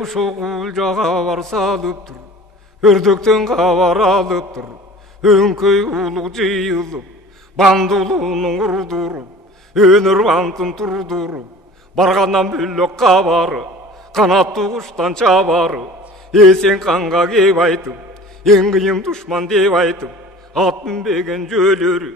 Ушул жага бар салыптыр, өрдөктөн кабар алыптыр, өңкөй улуу жыйылып, бандулуунун урдуруп, өнөр антын турдуруп, баргандан бөлөк кабары, канаттуу куштан чабары, эсен канга кеп айтып, эң кыйын душман деп айтып, ат минбеген жөлөрү,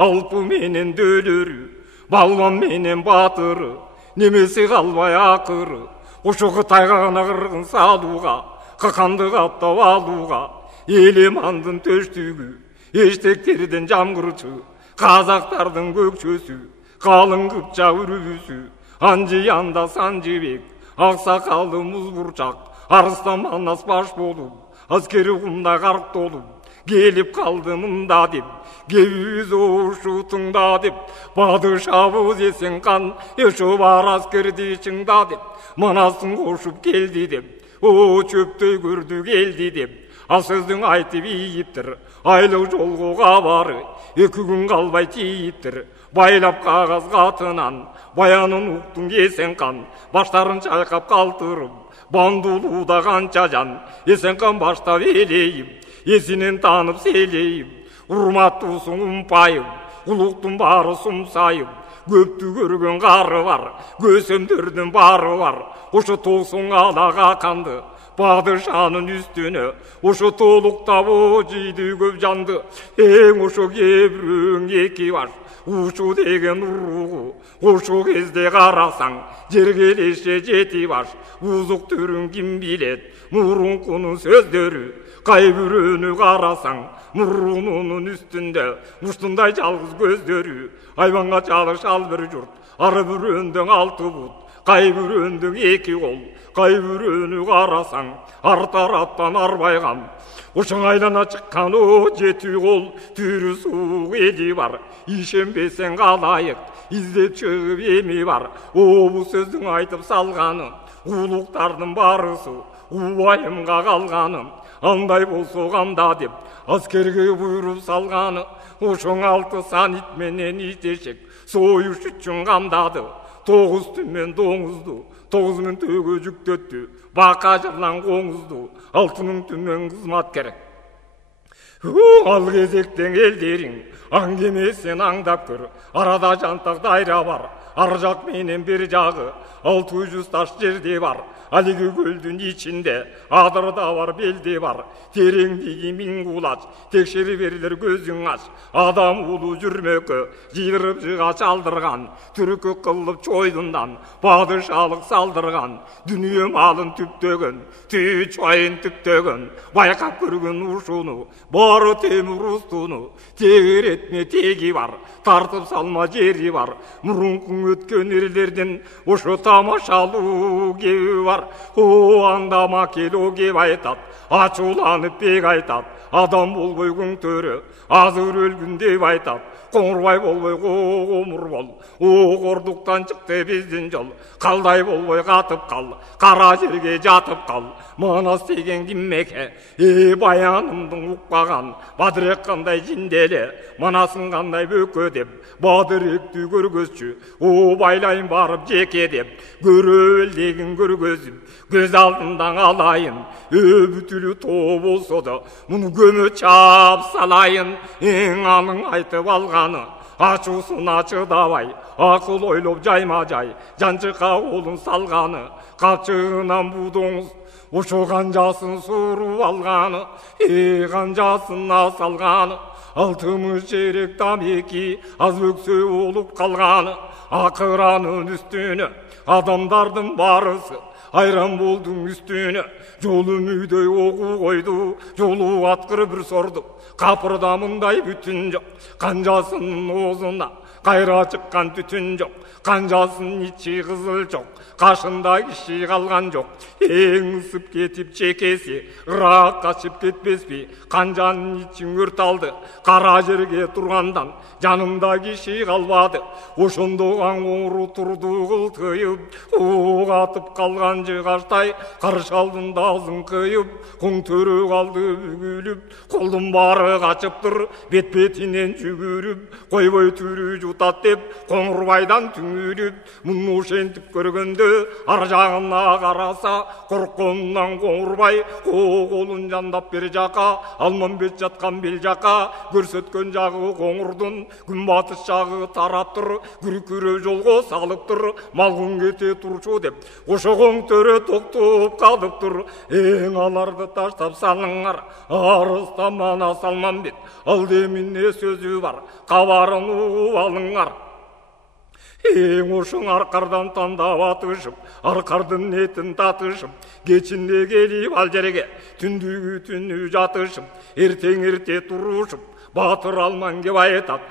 алпы менен дөлөрү, балбан менен батыры, немеси калбай акыры, ошо Кытайга гана кыргын салууга, каканды каптап алууга, элемандын төштүгү, эштектерден жамгырчы, казактардын көкчөсү, калың кыпчак үрүбүсү, анжыянда Санжыбек, аксакалды Музбурчак, Арыстан Манас баш болуп, аскери кумда карк толуп, келип калды мында деп, кебибиз ушутуңда деп, падышабыз эсен кан, ошо бар аскерди ичиңда деп, манасын кошуп келди деп, о чөптөй көрдүк элди деп, ал сөздүң айтып ийиптир, айлык жолго кабары, 2 күн калбай тийиптир, байлап кагаз катынан, баянын уктуң эсен кан, баштарын чайкап калтырып, бандулууда канча жан, эсен кан баштап элейип, эсинен танып селейип, урматтуусуң умпайып, улуктун баары сумсайып, көптү көргөн кары бар, көсөмдөрдүн баары бар, ошо тоосуң алага канды, падышанын үстүнө, ошо тоолуктап жийди көп жанды, эң ошо кебирүүң 2 баш, ушу деген уругу, ошо кезде карасаң, жерге элеше 7 баш, узук түрүн ким билет, мурункунун сөздөрү, кай бирөөнү карасаң, мурунунун үстүндө, муштундай жалгыз көздөрү, айбанга чалышал бир журт, ары бирөөндүң 6 бут, кай бирөөндүң 2 кол, кай бирөөнү карасаң, ар тараптан арбайган, ошоң айлана чыккан о 7 кол, түрү суук эли бар, ишенбесең калайык, издеп чыгып эми бар, бул сөздүң айтып салганы, улуктардын барысы, убайымга калганы, андай болсо канда деп, аскерге буйруп салганы, ошоң 6 сан ит менен итешек, союш үчүн камдады, 9 түмен доңузду, 9 миң төөгө жүктөттү, бака жырлан коңузду, 6 миң түмен кызмат керек. Ал кезектен элдериң, аңдемесин аңдап көр, арада жантак дайра бар, ар жак менен бир жагы, 600 таш жерде бар, алиги көлдүн ичинде, адырда бар, белде бар, тереңдиги 1000 кулач, текшери берилер көзүң ач, адам улуу жүрмөккө, жыйдырып жыгач алдырган, түркү кылып чойдундан, падышалык салдырган, дүнүйө малын түптөгөн, түү чайын түптөгөн, байкап көргөн ушуну, бары темир устуну, тегеретме теги бар, тартып салма жери бар, мурункуң өткөн эрлердин ошо тамашалуу кеби бар. О андама кело кеп айтат, ачууланып бек айтат, адам болбой көңтөрө, азыр өлгүн деп айтат, коңурбай болбой комур бол, о кордуктан чыкты биздин жол, калдай болбой катып кал, кара жерге жатып кал, Манас деген киммеке, баянымдың укпаган, Бадырек кандай жинделе, Манасың кандай бөкө деп, Бадыректи көргөзчү, о байлайын барып жеке деп, көрөл деген көргөзүп, көз алдымдан алайын, өбүтүлү тоо болсо да, муну көмө чап салайын, эң анын айтып алганы, ачуусуна чыдабай, акыл ойлоп жайма жай, жанчыкка колун салганы, капчыгынан будоңуз, ошо канжасын сууруп алганы, канжасына салганы, 60 жерек тамеки аз өксө болуп калганы, акыранын үстүнө, адамдардын барысы, айран болдуң үстүнө, жолу үйдөй огу койду, жолу аткыр бир сорду, капырда мындай бүтүн жок, канжасынын оозуна кайра чыккан түтүн жок, канжасынын ичи кызыл жок, кашында киши калган жок, эң ысып кетип чекеси, ыраак качып кетпеспи, канжанын ичин өрт алды, кара жерге тургандан, жанымда киши калбады, ошондо аңоору турду кылтыйып, ок атып калган жыгачтай, каршы алдында азын кыйып, көңтөрү калды бүгүлүп, колдун баары качыптыр, бет-бетинен жүгүрүп, койбой түрү жутат деп Қоңырбайдан түңіліп мұны ошентіп көргенде ар жағына қараса қорыққанынан Қоңырбай қолын жандап бер жаққа Алмамбет жатқан бел жаққа көрсеткен жағы Қоңырдың күнбатыс жағы тарап тұр күркүре жолға салып тұр малғын кете тұршы деп ошоғың төре тоқтап қалып тұр ең аларды таштап салыңар арыста мана Алмамбет ал деміне сөзі бар қабарын алыңар ең ошың арқардан тандап атышып арқардың етін татышып кечінде келіп ал жерге түндігі түні жатышып ертең ерте тұрышып Батыр алман кеп айтат,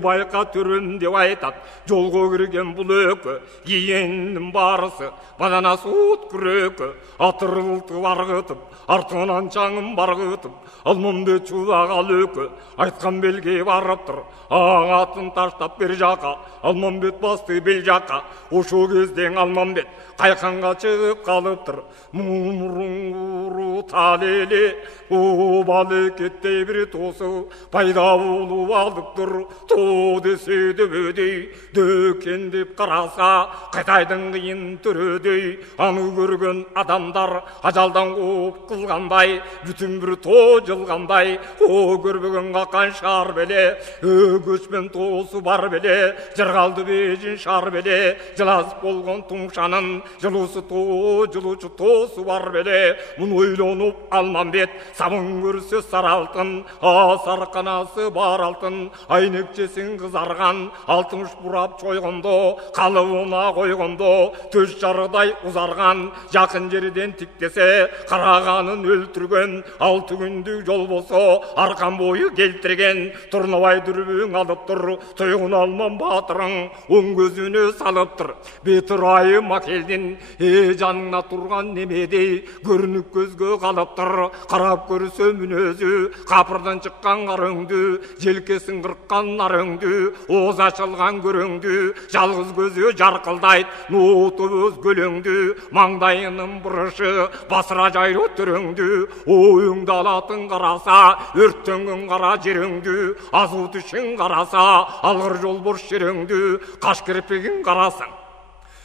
байқа түрін деп айтат. Жолға кірген бұл өкі, иеннің барысы, бадана суыт күрекі, атырылты барғытып, артынан чаңын барғытып, Алмамбет чулақ ал өкі, айтқан белге барып тұр, атын таштап бер жаққа, Алмамбет басты бел жаққа, ошо кезден Алмамбет қайқанға шығып қалып тұр, мұмырың талеле, балы кеттей бір тосы, пайда болу алып тұр, то деседі бөдей, дөкен деп қараса, қайтайдың қиын түрөдей, аны көрген адамдар ажалдан қоп қылғандай, бүтін бір то жылғандай, көрбеген қаққан шар беле, көшпен тосы бар беле, жырғалды бежін шар беле, жыласып болған тұңшанын, жылусы то, жылушы тосы бар беле, мұны ойланып Алмамбет, сабын көрсе сар алтын, сарқанасы бар алтын, айнекчесін қызарған, алтын бұрап чойғынды, қалуына қойғынды, төс жарыдай ұзарған, жақын жерден тіктесе, қарағанын өлтірген, 6 күндік жол болса, арқан бойы келтірген, Тұрнабай дүрбің алып тұр, тойғын Алман батырың, оң көзіне салып тұр, беті райы макелден, жаныңна тұрған немедей, көрініп көзге қалып тұр, қарап көрісі мүнезі, қапырдан шыққан қарыңды, желкесін қырыққан нарыңды, оз ашылған көріңді, жалғыз көзі жарқылдайд, ноты өз көліңді, маңдайының бұрышы, басыра жайлы түріңді, ойыңды алатын қараса, өрттенген қара жеріңді, азу түшін қараса, алғыр жол бұрш жеріңді, қаш кірпегін қарасың.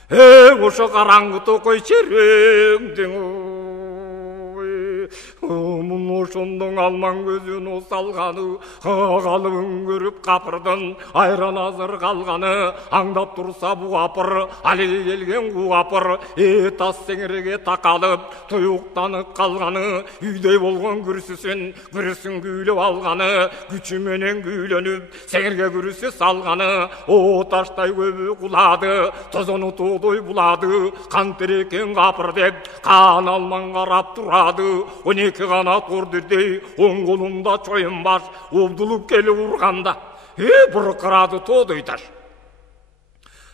Ошо қараңғы тоқой жеріңдің, мұны ошондың алман көзін осалғаны, қалыбын көріп қапырдың, айран азыр қалғаны, аңдап тұрса бұғапыр, алеге келген құғапыр, тас сеңірге тақалып, тұйықтанып қалғаны, үйдей болған күрсісін күйліп алғаны, күчіменен күйленіп, сеңірге күрсі салғаны, таштай көбі құлады, тозоны тоғдой бұлады, қан терекен қапыр деп, қан алман қарап тұрады, 12 қанат ордырдей, оң қолында чойын бар, обдылып келі ұрғанда, бұрқырады тодай таш.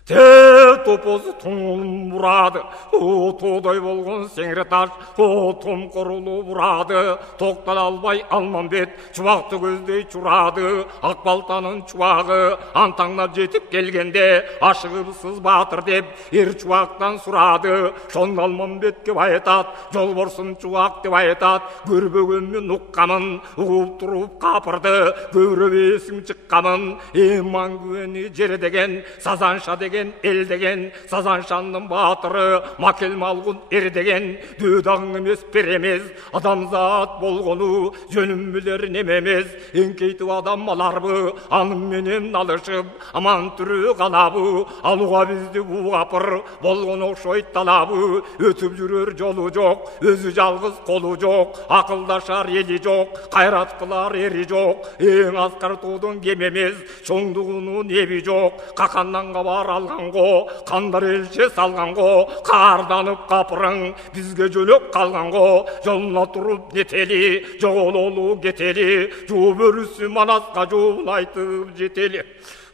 Топозы тұңын бұрады, тодай болған сеңірі таш, том құрылы бұрады, тоқтал албай Алмамбет, чуақты көздей чұрады, ақбалтаның чуағы, антаңнап жетіп келгенде, ашығыбысыз батыр деп, чуақтан сұрады, шон Алмамбет кеп айтат, жол борсын чуақ деп айтат, көрбөгенмен ұққамын, ұғып тұрып қапырды, көребесің шыққамын, еман күені жері деген, сазанша деген, ел деген, Сазаншанның батыры, макел малғын ер деген, дөдағың емес пер емес, адамзат болғыны, жөнім білер немемес, енкейтіп адам аларбы, анымменен алышып, аман түрі қалабы, алуға бізді бұғапыр, болғын оқшойт талабы, өтіп жүрер жолы жоқ, өзі жалғыз қолы жоқ, ақылдашар елі жоқ, қайрат қылар ері жоқ, ең асқар тудың кемемес, шоңдығының небі жоқ, қақаннан қабар алғанғо, қандар елше салғанғо, қарданып қапырың, бізге жөніп қалғанғо, жолына тұрып нетелі, жоғылолу кетелі, жуып өрісі манасқа жуын айтып жетелі.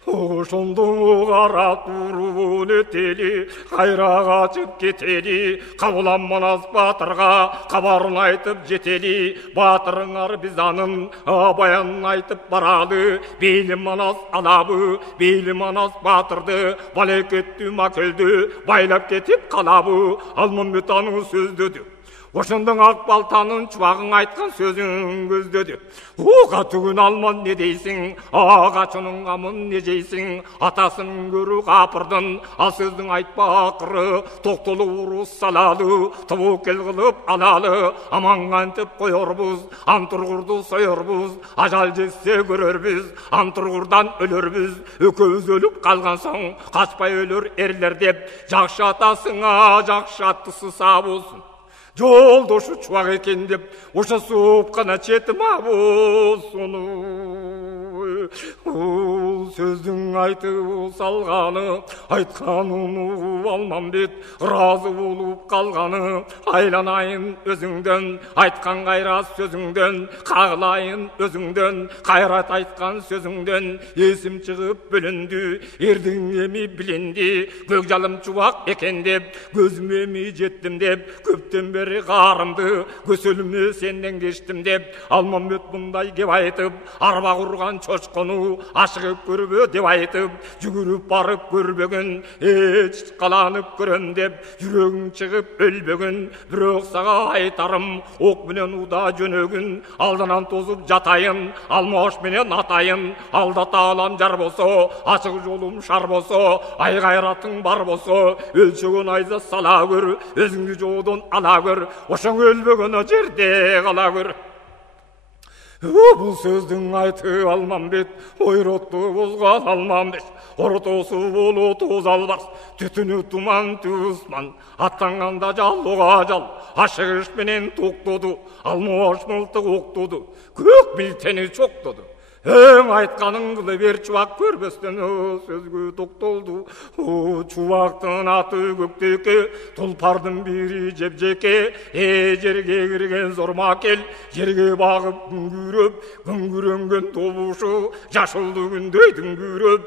Ошондың қарап тұрып нетелі, қайраға чып кетелі, қабылан манас батырға қабарын айтып жетелі, батырыңар бізанын баянын айтып барады, бейлі манас алабы, бейлі манас батырды, балекетті макелді, байлап кетіп қалабы, Алмамбет аның сөздеді. Ошондон ак балтанын чубагың айткан сөзүң көздөдү. Ога түгүн алман не дейсиң, агачынын камын не жейсиң, атасын көрү капырдын, ал сөздүң айтпа акыры, токтолу урус салалы, тобокел кылып алалы, аман кантип коербуз, антургурду соербуз, ажал жетсе көрөрбүз, антургурдан өлөрбүз, экөөбүз өлүп калган соң, качпай өлөр эрлер деп, жакшы атасыңа жакшы аттысы саа болсун. Жолдошу чубак экен деп, ошо сууп гана четим болсун. Сөздүң айтып салганы, айтканын угуп Алмамбет, ыраазы болуп калганы, айланайын өзүңдөн, айткан кайра сөзүңдөн, кагылайын өзүңдөн, кайрат айткан сөзүңдөн, эсим чыгып бөлүндү, эрдиң эми билинди, көк жалым чубак экен деп, көзүм эми жеттим деп, көптөн бери карымды, көсөлүмө сенден кечтим деп, Алмамбет мындай кеп айтып, арба курган чочкону ашыгып көрбө деп айтып, жүгүрүп барып көрбөгүн, эч каланып көрөм деп, жүрөгүң чыгып өлбөгүн, бирок сага айтарым, ок менен уда жөнөгүн, алданан тозуп жатайын, алмаш менен атайын, алдата алам жар болсо, ачык жолум шар болсо, ай кайратың бар болсо, өлчөгөн айза сала көр, өзүңдү жоодон ала көр, ошоң өлбөгөн жерде кала көр. Бул сөздүң айтып Алмамбет, ойротту бозган Алмамбет, ортосу болу тоз албас, түтүнү туман туусман, аттанганда жаллуга жал, ашыгыш менен токтоду, алмаш мылтык октоду, көк билтени чоктоду. Эң айтканын кыла бер чубак көрбөстөн сөзгө токтолду. Чубактын аты көктөкө, тулпардын бири жепжеке, жерге кирген зорма кел, жерге багып күңгүрөп, күңгүрөнгөн тобушу, жашылды күндөй дүңгүрөп,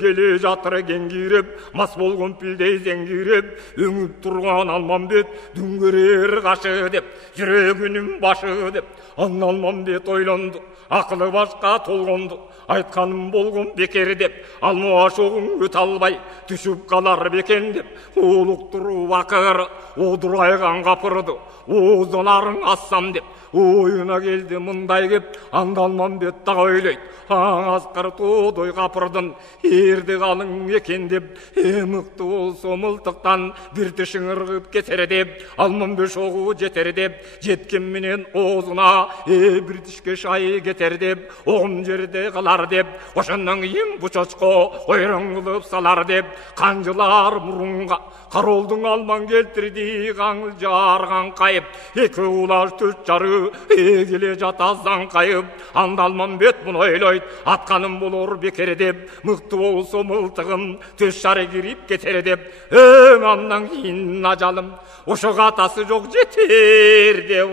келе жатыр кеңгиреп, мас болгон пилдей зеңгиреп, өңүп турган Алмамбет, дүңгөрөр кашы деп, жүрөгүнүн башы деп, Алмамбет ойлонду, акылы башка толгонду, айтканым болгон бекер деп, алмаш огун өтө албай, түшүп калар бекен деп, улуктуруп акыр, одурайган капырды, оозонарың ассам деп, оюна келди мындай кеп, анда Алмамбет дагы ойлойт, аскар тоодой капырдын, эрди калың экен деп, мыкты болсо мылтыктан бир тишиң ыргып кетер деп, Алмамбет огу жетер деп, жеткен менен оозуна бир тишке шай кетер деп, огум жерде калар деп, ошондон кийин бу чочко ойрон кылып салар деп, канжылар мурунга, каролдуң алман келтирди, каңыл жарган кайып, эки улаш төрт жары келе жата заңкайып, анда Алмамбет муну ойлойт, атканым болор бекер деп, мыкты болсо мылтыгым төш жары кирип кетер деп, андан кийин ажалым ошого атасы жок жетер деп.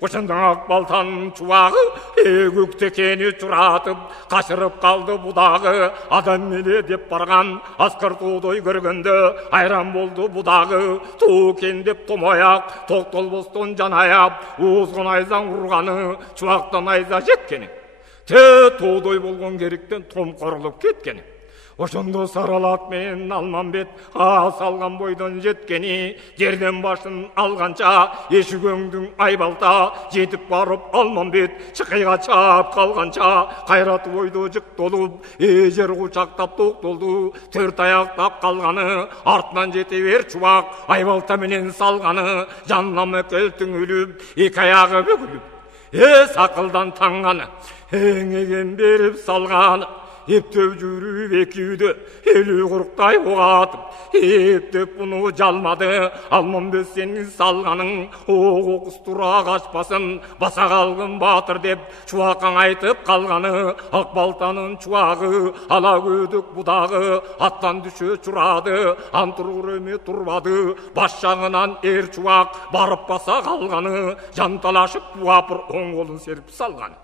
Ошондон ак балтанын чубагы көктөкени чуратып, качырып калды будагы, адам эле деп барган аскар тоодой көргөндө айран болду будагы, тоо экен деп томояк, токтолбостон жанаяп, оозгон айзаң урганы, чубактан айза жеткени, тоодой болгон кериктен томкорулуп кеткени. Ошондо саралат менен Алмамбет салган бойдон жеткени, жерден башын алганча, эшигөңдүң айбалта жетип барып Алмамбет чыкыйга чаап калганча, кайраты бойдо жыктолуп, жер кучактап токтолду, төрт аяктап калганы, артынан жете бер чубак, айбалта менен салганы, жанына мөкөл түңүлүп, эки аягы бөгүлүп, сакылдан таңганы, эңеген берип салганы, эптеп жүрүп эки үйдө, элүү куруктай ок атып, эптеп буну жалмады, Алмамбет сенин салганың, ок окустура качпасын, баса калгын баатыр деп, чубакаң айтып калганы, ак балтанын чубагы, ала көдөк будагы, аттан түшө чурады, антургур эме турбады, баш жагынан чубак, барып баса калганы, жанталашып буапыр оң колун серип салганы.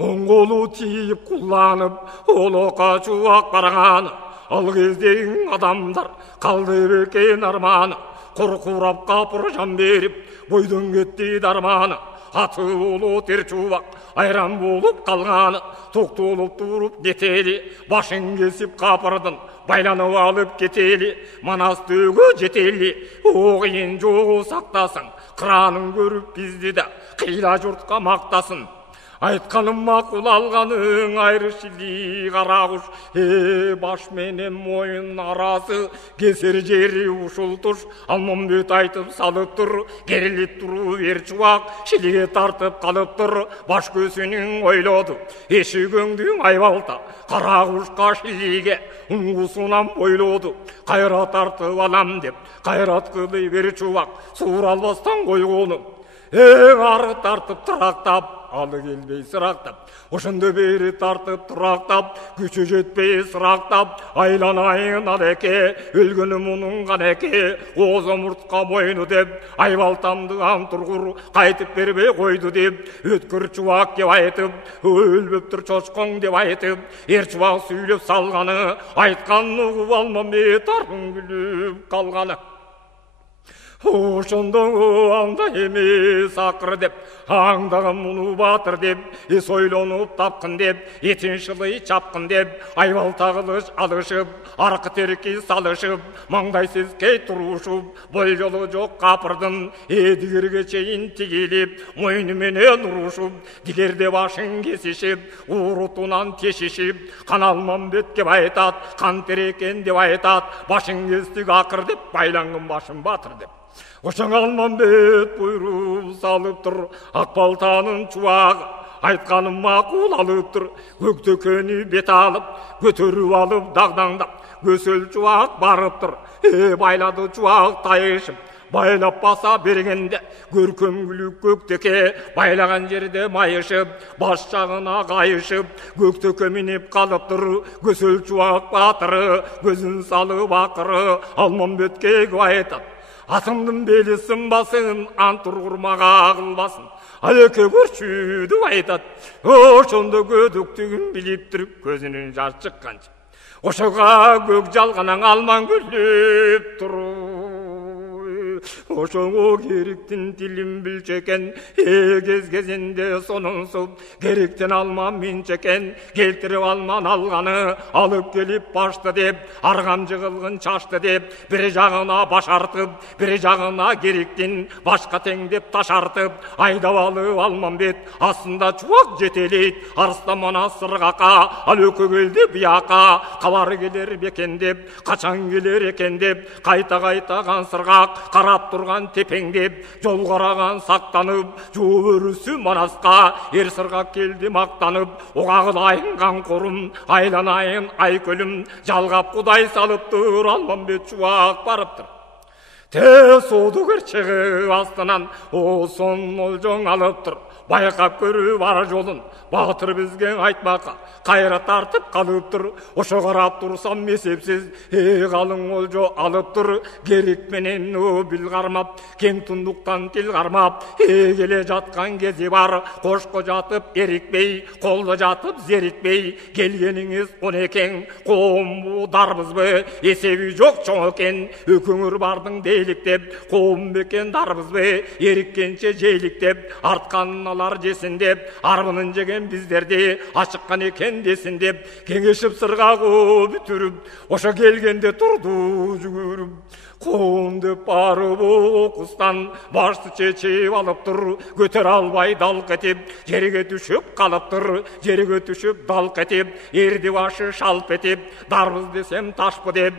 Оң колу тиіп кулланып, олока чубак барганы, ал кездеги адамдар калды бекен арманы, коркурап капыр жан берип, бойдон кетти дарманы, аты болу тер чубак айран болуп калганы токтолуп туруп нетели башын кесип капырдын байланып алып кетели манастөөгө жетели огыйын жогу сактасын кыранын көрүп бизди да кыйла журтка мактасын айтканым макул алганың айрышили кара куш баш менен моюн арасы кесер жери ушул туш Алмамбет айтып салып тур керилип туру бер чубак шилиге тартып калыптыр баш көсүнүн ойлоду эшигөңдүң айбалта кара кушка шилиге уңгусунан бойлоду кайра тартып алам деп кайрат кылый бер чубак суура албастан койгону ары тартып турактап алы келбей сырактап ошондо бери тартып турактап күчү жетпей сырактап айланайын алеке өлгөнү мунун канеке оз омуртка мойну деп айбалтамды антургур кайтып бербей койду деп өткөр чубак деп айтып өлбөптүр чочкоң деп айтып эр чубак сүйлөп салганы айтканын угуп Алмамбет арын күлүп калганы ошондо анда эмес акыр деп аңдаган муну баатыр деп сойлонуп тапкын деп этин шылый чапкын деп айбалта кылыч алышып аркы терки салышып маңдай сезкей турушуп болжолу жок капырдын дигерге чейин тигилип мойну менен урушуп дигерде башын кесишип урутунан тешишип кан Алмамбет деп айтат кан терекен деп айтат башын кестик акыр деп байлангын башын батыр деп ошоң Алмамбет буйруп салыптыр ак балтанын чубагы айтканым макул алыптыр көктөкөнү бет алып көтөрүп алып дагдаңдап көсөл чубак барыптыр байлады чубак тайышып байлап баса бергенде көркөмгүлүк көктөкө байлаган жерде майышып баш жагына кайышып көктөкө минип калыптыр көсөл чубак баатыры көзүн салып акыры Алмамбетке айтат атымдын бели сынбасын антургур мага кылбасын алеке көрчү деп айтат ошондо көдөктүгүн билип туруп көзүнүн жаш чыкканча ошого көк жалганаң алман күлүп туруп ошого кериктин тилин билчү экен кез кезинде сонунсуп кериктен алман минчү экен келтирип алман алганы алып келип башты деп аргам жыгылгын чачты деп бир жагына баш артып бир жагына кериктин башка теңдеп ташартып айдап алып Алмамбет астында чубак жетелейт арстамана сыргака ал өкө келди бияка кабары келер бекен деп качан келер экен деп кайта кайтаган сыргак карап турган тепеңдеп жол караган сактанып жоо өрүсү манаска эр сыргак келди мактанып ога кылайын камкорум айланайын айкөлүм жалгап кудай салыптыр Алмамбет чубак барыптыр тез соодугер чыгып астынан осон олжоң алыптыр байкап көрүп ар жолун баатыр бизге айтмакка кайра тартып калыптыр ошо карап турсам эсепсиз калың олжо алыптыр керик менен бил кармап кең тундуктан тил кармап келе жаткан кези бар кошко жатып эрикпей колдо жатып зерикпей келгениңиз 12 коомбу дарбызбы эсеби жок чоң экен өкөңөр бардың дейликтеп коом бекен дарбызбы эриккенче жейликтеп артканын алар жесин деп арбынын жеген биздерди ачыккан экен десин деп кеңешип сыргагы бүтүрүп ошо келгенде турду жүгүрүп коом деп барып окустан башты чечип алыптыр көтөрө албай далк этип жерге түшүп калыптыр жерге түшүп далк этип эрди башы шалп этип дарбыз десем ташпы деп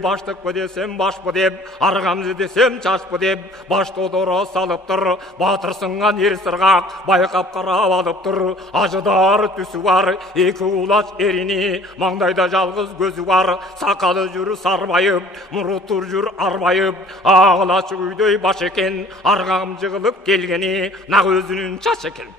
баштыкпы десем башпы деп аргамжы десем чачпы деп башты одоро салыптыр баатыр сынган эр сыргак байкап карап алыптыр ажыдар түсү бар эки улач эрини маңдайда жалгыз көзү бар сакалы жүр сарбайып мурутур жүр арбайып агылачы үйдөй баш экен аргам жыгылып келгени нак өзүнүн чач экен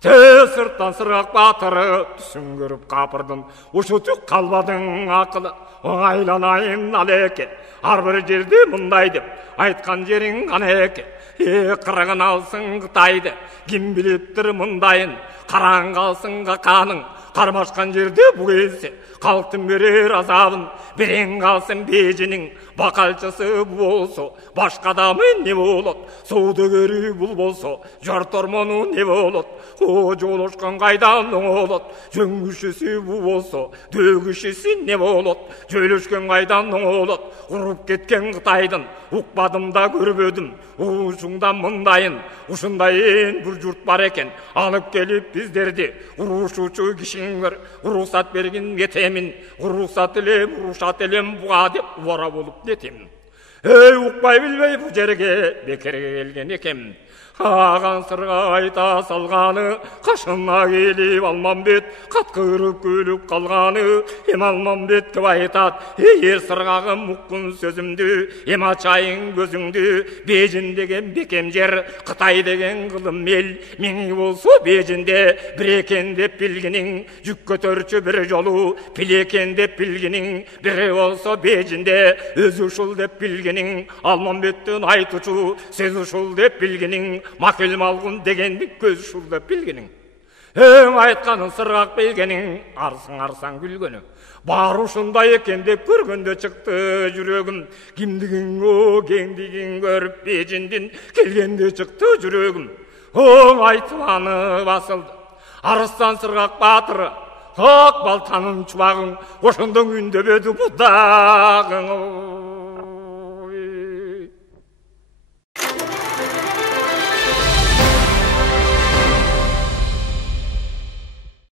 тез сырттан сыргак баатыры түсүн көрүп капырдын ушу түк калбадың акылы айланайын алеке ар бир жерде мындай деп айткан жериң кана эке кыргын алсың Кытайды ким билиптир мындайын караң калсың каканың кармашкан жерде бу келсе халктын берер азабын берен калсын бежинин бакалчысы бу болсо башка адамы не болот соодагери бул болсо жар тормону не болот о жолошкон кайдан оңолот жөн кишиси бу болсо дөө кишиси не болот жөйлөшкөн кайдан оңолот уруп кеткен Кытайдын укпадым да көрбөдүм ушуңдан мындайын ушундайын бир журт бар экен алып келип биздерди урушуучу кишиңер уруксат бергин кетемин уруксат элем урушат элем буга деп убара болуп нетемин укпай билбей бу жерге бекерге келген экенмин Аған сырға айта салғаны, қашына келіп Алмамбет, қатқырып көлік қалғаны, ем Алмамбет кіп айтат, егер сырғағым мұққын сөзімді, ем ачайын көзіңді, бежін деген бекем жер, Қытай деген қылым ел, мені болса бежінде бір екен деп білгінің, жүк көтерші бір жолу, піл екен деп білгінің, бірі болса бежінде, өзі ұшыл деп білгінің, Алмамбеттің айтучу, сөз ұшыл деп білгінің, Макел малғын дегенді көз шулдап білгенің. Өң айтқанын сырғақ білгенің, арсаң күлгенің. Бар ушындай екен деп көргенде шықты жүрегім. Кимдігін о, кеңдігін көріп бежінден келгенде шықты жүрегім. Оң айтуаны басылды. Арыстан сырғақ батыры, ақ балтаның чубағың, ошындың үндебеді бұдағың.